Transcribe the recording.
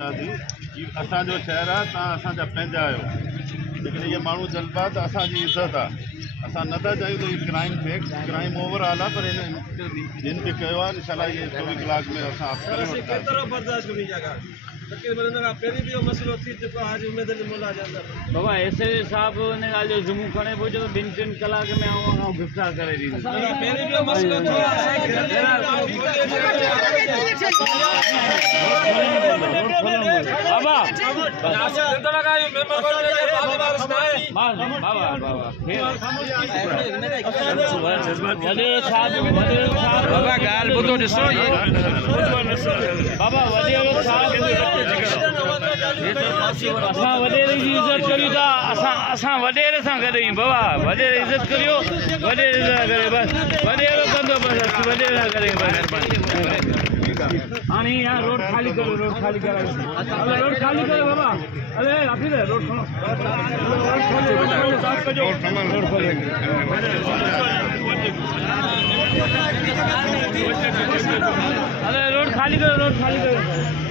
असांजो शहर आहे, तव्हां असांजा पंहिंजा आहियो, लेकिन इहे माण्हू जल्बा त असांजी इज़त आहे। असां नथा चाहियूं त हीउ क्राइम थिए, क्राइम ओवरऑल आहे, पर जिन खे कयो आहे इनशाला इहे 24 कलाक में असां बाबा ऐसे साहब ने ॻाल्हि जो ज़ुम्मो खणे पियो जो 2-3 कलाक में आऊं गिरफ़्तार करे ॾींदुसि। बाबा बाबा ॻाल्हि ॿुधो ॾिसो बाबा वॾेरो साहब असां वॾेरे जी इज़त करियूं था, असां वॾेरे सां गॾु आहियूं बाबा, वॾेरे इज़त करियो, वॾेरे सां करे बसि वॾेरो कंदो बसि वॾेरे सां करे बसि। हाणे यहाँ रोड खाली करो, रोड खाली करो, रोड खाली करो बाबा। अरे हाफिज़ रोड खोलो, अरे रोड खाली करो, रोड खाली करो।